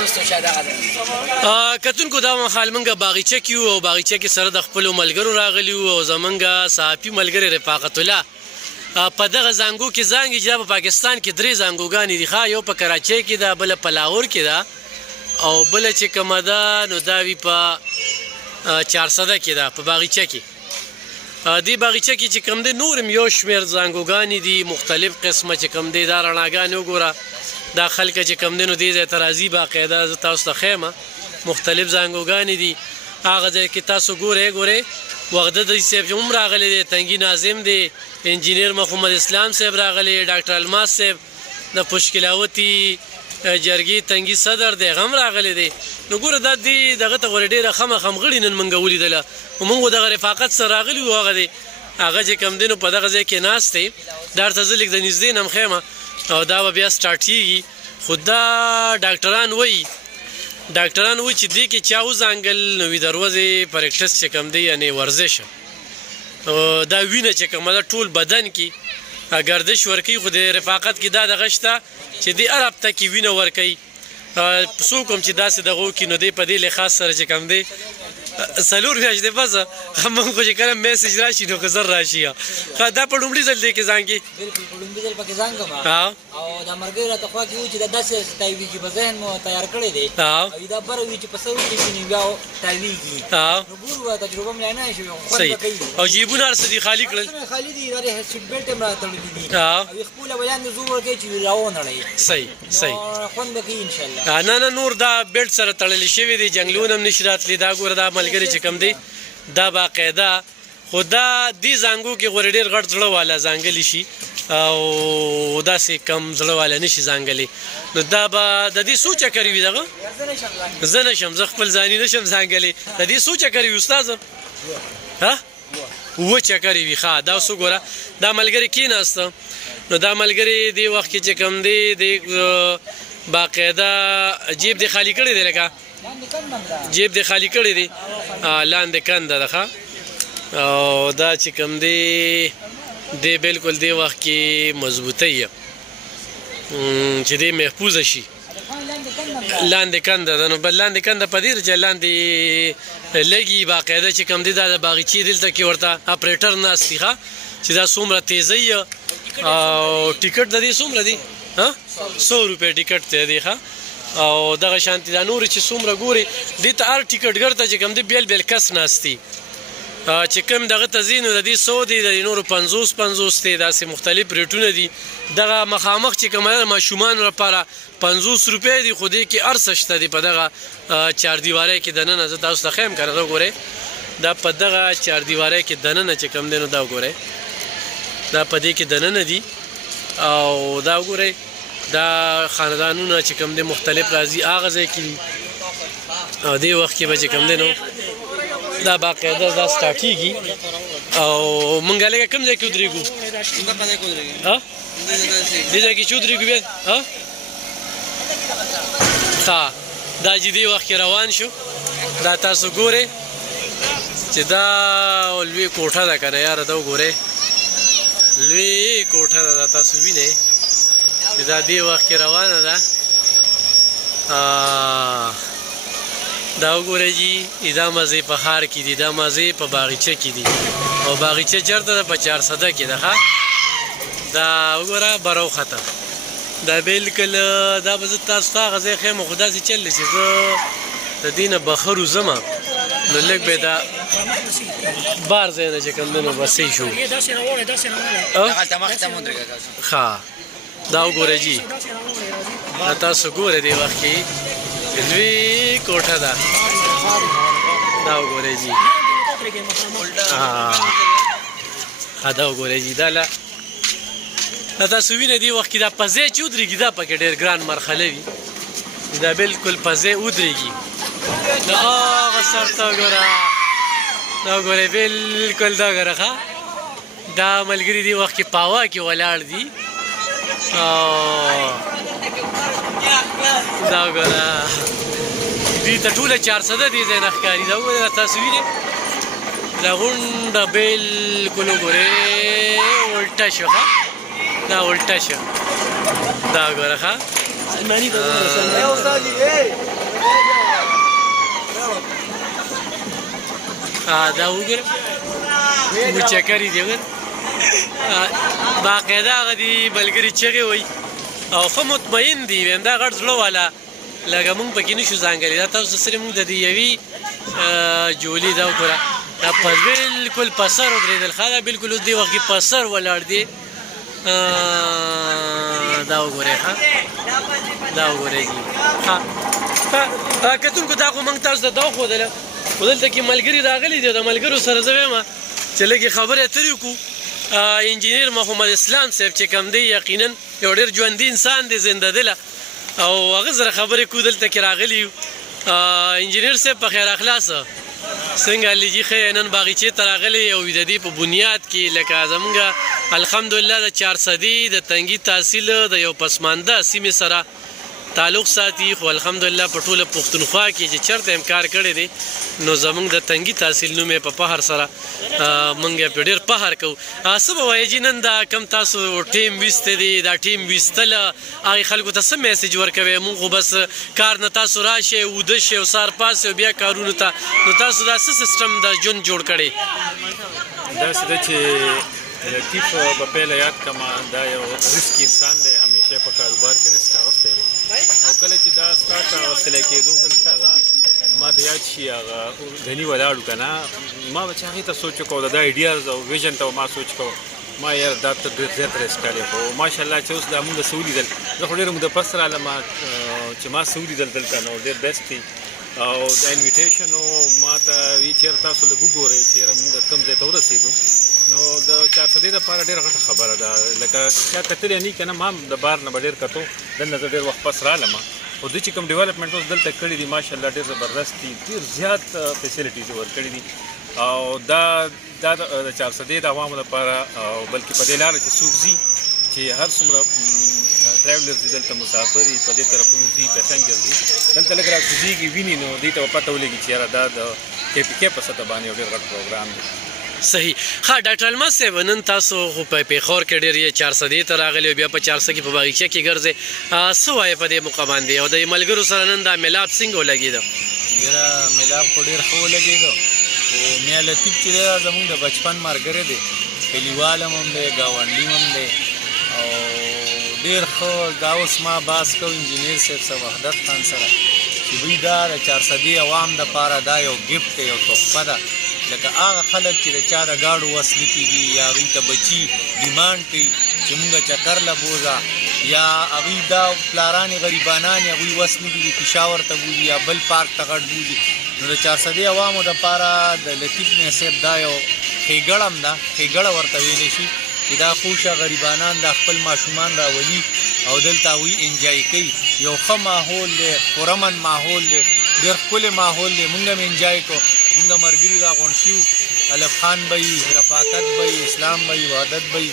وروسته چې دغه ده کتونکو دا مهال موږ باغچه کې وو او باغچه کې سره د خپلو ملګرو راغلي وو او زمونږ صحافي ملګری رفاقت الله په دغه زانګو کې زانګې چې دا په پاکستان کې 3 زانګوګانې دي ښه یو په کراچۍ کې ده بله په لاهور کې ده او بله چې کومه ده نو دا وي په چارسده کې ده په باغچه کې دې باغچه کې چې کوم دی نور هم یو شمېر زانګوګانې دي مختلف قسمه چې کوم دی دا رڼاګانې وګوره دا خلکه چې کوم دی نو دې ځای ته راځي باقاعده زه تاسو ته ښیم مختلف زانګوګانې دي هغه ځای کې تاسو ګورئ وغده صاحب چې هم راغلی دی تنګي ناظم دی انجینیر محمد اسلام صاحب راغلی ډاکټر الماس صاحب د پشکلاوتي جرګې تنګي صدر دی هغه هم راغلی دی نو ګوره دا دې دغه ته ورې ډېره خمخم غړي نن موږ ولیدله خو موږ دغه رفاقت سره راغلي وو هغه دی هغه چې کوم دی نو په دغه ځای کې ناست دی دا ورته زه لږ د نږدې نه هم ښیم او دا به بیا سټارټ کېږي خو دا ډاکټران وایي چې دې کې چا وزانګل نو وي د ورځې پریکټس چې کوم دی یعنې ورزش دا وینه چې کومه ده ټول بدن کې ګردش ورکوي خو د رفاقت کې دا دغه شته چې دې هر هفته کې وینه ورکوي څوک هم چې داسې دغو کې نو دی په دې لحاظ سره چې کوم دی 4 میاشتې بس موږ خو چې کله میسج راشي نو که زر راشي دا په لومړي ځل دی کې زانګې بلکل په لومړي ځل پکې زانګم او دا ملګري راته خوا کې وو چې دا داسې تایویږي په ذهن مو تیار کړی دی او دا بره وي چې په سر وکړي نو بیا تایویږي نو ګورو تجربه مې نه شوې صحیح او جیبونه هر څه دي خالي کړل خالي دي دا سیټ بیلټ هم راته دي او خپل ویان زور ورکړي چې راونړي صحیح خوند به کوي ان شاء الله نه نور دا بیلټ سره تړلې شوي دي جنګلونه هم نشي راتلی دا ګوره دا ملګري چې کوم دی دا باقاعده خو دا دې زانګو کې غوړې ډېر غټ زړه والا زانګلی شي او داسې کم زړه والا نشي زانګلی نو دا به د دې څو چکرې وي دغه زه نشم زه خپل ځاني نشم زانګلی د دې څو چکرې وي استاذه اووه چکرې وي ښه دا اوس وګوره دا ملګري کېناسته نو دا ملګري دې وخت کې چې کوم دی د باقاعده جیب دې خالي کړی دی لکه جیب دې خالی کړی دی لاندې کنده ده ښه او دا چې کوم دی دی بلکل دې وخت کې مضبوطی چې دی محفوظه شي لاندې کنده ده نو بل لاندې کنده په دې چې لاندې لګي باقاعده چې کوم دی دا د باغچې دلته کې ورته اپریټر ناست دی ښه چې دا څومره تیزی او ټیکټ د دې څومره دی 100 روپۍ ټیکټ دی ښه او دغه شانتي دا نور چې څومره ګوري دې ته هر ټیکټګر ته چې کوم دی بیل کس ناستی چې کوم دغه ته ځي نو د دې 100 دی د نورو 50 دی داسې مختلف ریټونه دي دغه مخامخ چې کوم د ماشومانو لپاره 50 روپۍ دي خو دې کې هر څه شته دی په دغه چاردیوارۍ کې دننه زه تاسو ته ښیم که نه وګورئ دا په دغه چاردیوارۍ کې دننه چې کوم دی نو دا وګورئ دا په دې کې دننه دي او دا وګورئ دا خاندانونه چې کوم دی مختلف راځي هغه ځای کې دي او دې وخت کې به چې کوم دی نو دا باقاعده دا سټارټېږي او مونږ لږه کوم ځای کې ودرېږو دې ځای کې چې ودرېږو بیا ښه دا چې دې وخت کې روان شو دا تاسو ګورئ چې دا لوی کوټه ده که نه یاره دا وګورئ لوی کوټه ده دا تاسو وینئ چې دا دې وخت کې روانه ده دا وګورئ جي دا مزې په ښار کې دي دا مزې په باغچه کې دي او باغچه چېرته ده په چارسده کې ده ښه دا وګوره بروخته دا بلکل دا به زه تاسو ته هغه ځای ښیم خو داسې چل دی چې زه د دې نه بهر وځم نو لږ به دا بار ځای نه چې کوم دی نو به صحیح شو ښه دا وګورئ جي دا تاسو ګورئ دې وخت کې لوی کوټه ده دا وګورئ جي دا وګورئ جي دا تاسو وینئ دې وخت کې دا په ځای چې ودرېږي دا پکې ډېر ګران مرحله وي دا بلکل په ځای ودرېږي دا هغه سر ته وګوره دا وګورئ بلکل دا وګوره ښه دا ملګري دې وخت کې په هوا کې ولاړ دي دا وګوره دوی ته ټوله 400 دې ځای نه ښکاري دا وګوره تاسو وینئ دا غونډه بلکل وګورئ الټه شو ښه دا الټه شو دا وګوره ښه دا وګوره مچکرې دی وګوره باقاعده هغه دي ملګري چغې وایي او ښه مطمئن دي همدا غټ زړه والا لکه موږ پکې نشو ځانګړي دا تاسو سره موږ د دې یوې جولې دا وګوره دا بالکل په سر ودرېدل ښه دا بالکل اوس دې وخت کې په سر ولاړ دی دا وګورئ ښه دا وګورئ ښه کتونکو دا خو موږ تاسو ته دا وښودله خو دلته کې ملګري راغلي دي د ملګرو سره زه وایم چې لږې خبرې اترې وکړو انجینیر محمد اسلام صاحب چې کوم دی یقینا یو ډېر ژوندي انسان دی زنده دله او هغه سره خبرې کوو دلته کې راغلي یو انجینیر صاحب په خیر اخلاصه څنګه لیجي ښه نن باغچې ته راغلی او د دې په بنیاد کې لکه زمونږ الحمدلله د 400 د تنګي تحصیل د یو پسمانده سیمې سره تعلق ساتي خو الحمدلله په ټوله پښتونخوا کې چې چېرته هم کار کړی دی نو زمونږ د تنګي تحصیل نوم یې په فخر سره موږ یې په ډېر فخر کوو څه به وایې جي نن دا کم تاسو ټیم ویستی دی دا ټیم ویستله هغې خلکو ته څه میسیج ورکوئ مونږ خو بس کار نه تاسو راشئ وده شئ او سهار پاسئ او بیا کارونو ته نو تاسو دا څه سیسټم د ژوند جوړ کړی داسې ده چې لطیف به پیله یاد کړم دا یو رسکي انسان دی همیشه په کاروبار کې رسک اغوستی دی او کله چې دا سټارټ راوستلی کېدو دلته هغه ما ته یاد شي هغه غني ولاړو که نه ما به چې هغې ته سوچ وکړو د دا ایډیاز او ویژن ته ما سوچ کوو ما یار دا ته ډېر زیات رسک کړی خو ماشاءالله چې اوس دا مونږ څه ولیدل زه خو ډېر مونږ د پس رالم چې ما څه ولیدل دلته نو ډېر بیسټ دی او د انویټیشن ما ته وی چېرې تاسو لږ وګورئ چېرې مونږ کوم ځای ته ورسېدو نو د 400 لپاره ډېره غټه خبره ده لکه چا کتلی نه که نه ما هم د بار نه به ډېر کتو دلته زه ډېر وخت پس رالم خو دوی چې کوم ډیولپمنټ اوس دلته کړي دي ماشاءالله ډېر زبردست دي ډېر زیات فیسیلیټیز یې ورکړي دي او دا د 400 د عوامو لپاره او بلکې په دې لاره چې څوک ځي چې هر څومره ټریولرز دي دلته مسافر دي په دې طرفونو ځي پیسنجر دي دلته لږ راکوزېږي ویني نو دوی ته به پته ولګي چې یاره دا د KPK په سطح باندې یو ډېر غټ پروګرام دی صحیح ښه ډاکټر الماس صاحب نن تاسو خو په پېښور کې ډېر یې 400 ته راغلي او بیا په 400 کې په باغچه کې ګرځئ څه وایې په دې موقع باندې او د ملګرو سره نن دا میلاپ څنګه ولګېده یاره میلاپ خو ډېر ښه ولګېده خو میا لطیف چې دی زموږ د بچپن ملګری دی کلیوال هم دی ګاونډي هم دی او ډېر ښه دا اوس ما بحث کوو انجینیر صاحب سره وحدت خان سره چې دوی دا د 400 عوام دپاره دا یو ګفټ دی یو تحفه ده لکه هغه خلک چې د چا د ګاډو وس نه کېږي یا هغوی ته بچي ډیمانډ کوي چې مونږ چکر له بوځه یا هغوی دا پلارانې غریبانان هغوی وس نه کېږي پېښور ته بوځي یا بل پارک ته غټ بوځي نو د 400 عوامو دپاره د لطیف میا صاحب دا یو ښېګړه هم ده ښېګړه ورته ویلی شي چې دا خوشه غریبانان دا خپل ماشومان راولي او دلته هغوی انجای کوي یو ښه ماحول دی پرامن ماحول دی ډېر ښکلی ماحول دی مونږ هم انجای کوو مونږ ملګري راغونډ شوي الف خان به وي رفاقت به وي اسلام به وي وحدت به وي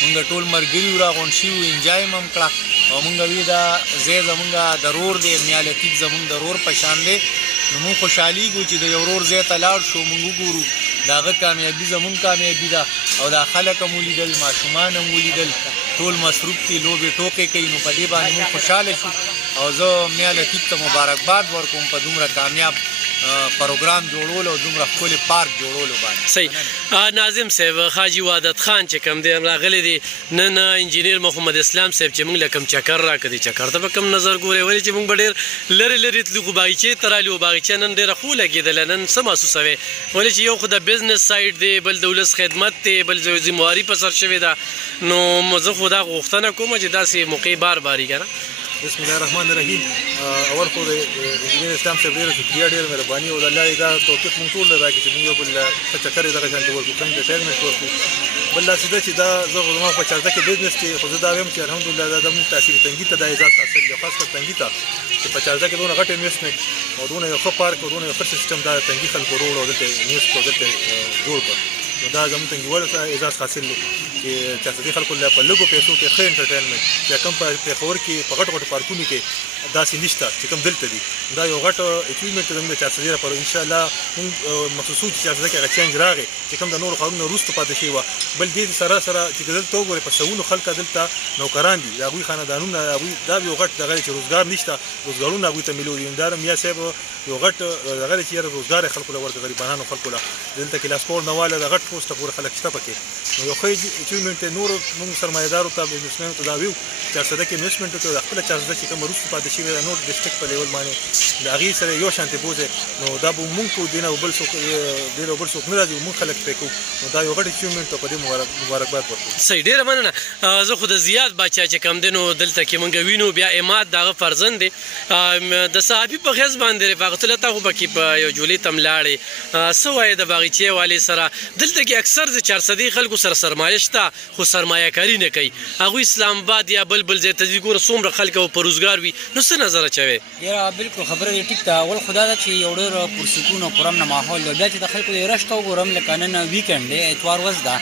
مونږ ټول ملګري راغونډ شوي انجای هم کړه او مونږ وی دا ځای زمونږ ضرور دی میا لطیف زمونږ ضرور په شان دی نو مونږ خوشحالیږو چې د یو ورور ځای ته لاړ شو مونږ وګورو د هغه کامیابي زمونږ کامیابي ده او دا خلک هم ولیدل ماشومان هم ولیدل ټول مصروف دي لوبې ټوکې کوي نو په دې باندې مونږ خوشحاله شو او زه میا لطیف ته مبارکباد ورکوم په دومره کامیاب پروګرام جوړولو او دومره ښکلي پارک جوړولو باندې صحیح ناظم صاحب حاجي وحدت خان چې کوم دی راغلی دی نن انجینیر محمد اسلام صاحب چې موږ له کوم چکر راکړی چکر ته به کوم نظر ګورئ ولې چې موږ به ډېر لرې لرې تلو خو باغچې ته رالو باغچه نن ډېره ښه لګېدله نن څه محسوسوې ولې چې یو خو د بزنس سایډ دی بل د ولس خدمت دی بل ذمواري په سر شوې ده نو زه خو دا غوښتنه کوم چې داسې موقع بار باري که نه بسم الله الرحمن الرحیم اول خو د انجینیر اسلام صاحب ډېره شکریه ډېره مهرباني او د الله دا توفیق مونږ ټول راکړي چې مونږ یو بل ښه چکر یې دغه شانتې ورکړو څنګه ټایمنټ ورکړو بل داسې ده چې دا زه خو زما په 400 کې بزنس کې خو زه دا وایم چې الحمدلله دا مونږ تاثیر تنګي ته دا اعزاز حاصل دی خاص کر تنګي ته چې په 400 کې دونه غټ انویسټمنټ او دونه یو ښه پارک او دونه یو ښه سیسټم دا تنګي خلکو روړ او دلته انویسټ کړو دلته جوړ کړ نو دا زموږ تنګیوالو ته اعزاز حاصل دی چې 400 خلکو له په لږو پیسو کې ښه انټرټینمنټ یا کم په پېښور کې په غټو غټو پارکونو کې داسې نشته چې کوم دلته دي دا یو غټ اچیومنټ زموږ د 400 لپاره ان شاء الله موږ محسوسو چې 400 کې هغه چینج راغی چې کوم د نورو ښارونو وروسته پاتې شوي وه بل دې سره سره چې دلته وګورئ په سوونو خلک دلته نوکران دي د هغوی خاندانونه هغوی دا یو غټ دغه چې روزګار نشته روزګارونه هغوی ته میلو دي همداره میا صاحب یو غټ دغه دی چې یاره روزګار یې خلکو له ورکړه غریبانانو خلکو له دلته کې لاسپور نه واله د غټ پوسټه پورې خلک شته پکې نو یو ښه اچیومنټ دی نورو موږ سرمایهدارو ته بزنسمینو ته دا ویو 400 کې انویسټمنټ وکړو د خپله 400 چې کوم وروسته پاتې شوي ده نور ډسټرکټ په لیول باندې د هغې سره یو شانتې بوځئ نو دا به مونږ کوو دې نه بل څوک نه راځي مونږ خلک پرې کوو نو دا یو غټ اچیومنټ په دې مبارکباد ورکوو صحیح ډېره مننه زه خو د زیات باچا چې کم دی نو دلته کې مونږ وینو بیا عماد د هغه فرزند دی د صحابي په حیث باندې رفاقت الله ته خو پکې په یو جولې ته ملاړې څه وایې د باغچې والې سره دلته کې اکثر د 400 خلکو سره سرمایه شته خو سرمایه کاري نه کوي هغوی اسلام آباد یا بل ځای ته ځي ګوره څومره خلک په روزګار وي نو څه نظر اچوې یاره بالکل خبره دې ټیک ده اول خو دا ده چې یو ډېر پرسکون او پرامنه ماحول دی بیا چې د خلکو د رش ته وګورم لکه نن ویکینډ دی اتوار ورځ ده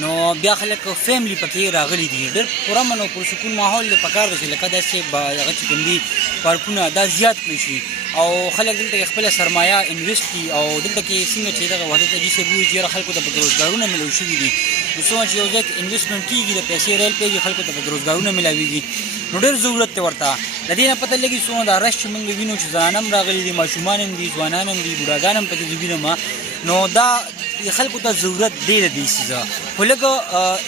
نو بیا خلک فیملی پکې راغلي دي ډېر پرامن او پرسکون ماحول دی پکار دی چې لکه داسې هغه چې کوم دي پارکونه دا زیات کړی شي او خلک دلته خپله سرمایه انویسټ کړي او دلته کې څنګه چې دغه وحدت اجي صاحب وایي چې یاره خلکو ته پکې روزګارونه میلاو شوي دي نو څومره چې یو ځای کې انویسټمنټ کېږي د پیسې ریل پیږي خلکو ته پکې روزګارونه میلاویږي نو ډېر ضرورت دی ورته د دې نه پته لګي څومره دا رش چې موږ وینو چې زنان هم راغلي دي ماشومان هم دي ځوانان هم دي بوډاګان هم پکې وینم نو دا خلکو ته ضرورت دی د دې څیزه خو لږ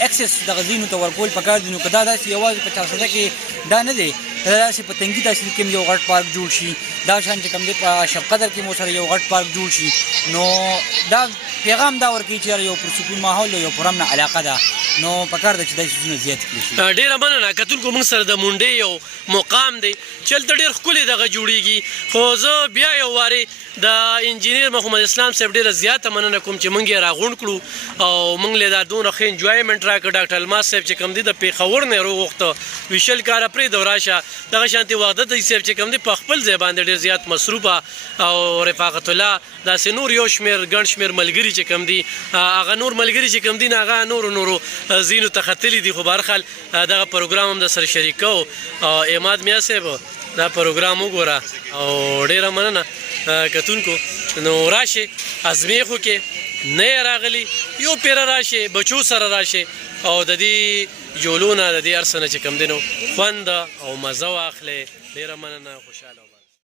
اکسس دغه ځایونو ته ورکول پکار دي نو که دا داسې یوازې په 400 کې دا نه دی داسې په تنګي تحصیل کې یو غټ پارک جوړ شي دا شان چې کوم دی په شب قدر کې مو سره یو غټ پارک جوړ شي نو دا پیغام دا ورکوي چې یو پرسکون ماحول یو پرامنه علاقه ده نو پکار ده چې دا څیزونه زیات کړي شي ډېره مننه کتونکو موږ سره د مونډې یو مقام دی چې هلته ډېر ښکلې دغه جوړیږي خو زه بیا یو وارې د انجینیر محمد اسلام صاحب ډېره زیاته مننه کوم چې موږ یې راغونډ کړو او موږ له دا دومره ښه انجوایمنټ راکړ ډاکټر الماس صاحب چې کوم دی د پېښور نه یې راوغوښته ویشل کاره پرېږده راشه دغه شانتې وحدت اجي صاحب چې کوم دی په خپل ځای باندې ډېر زیات مصروفه او رفاقت الله داسې نور یو شمېر ګڼ شمېر ملګري چې کوم دي هغه نور ملګري چې کوم دي نه هغه نورو ځینو ته ختلي دي خو بهرحال دغه پروګرام هم د سره شریک کوو او عماد میا صاحب دا پروګرام وګوره او ډېره مننه کتونکو نو راشئ ازمیخو کې نه یې راغلي یو پیره راشئ بچو سره راشئ او د دې جولو نه د دې هر څه نه چې کوم دی نو خوند او مزه واخلئ ډېره مننه خوشحاله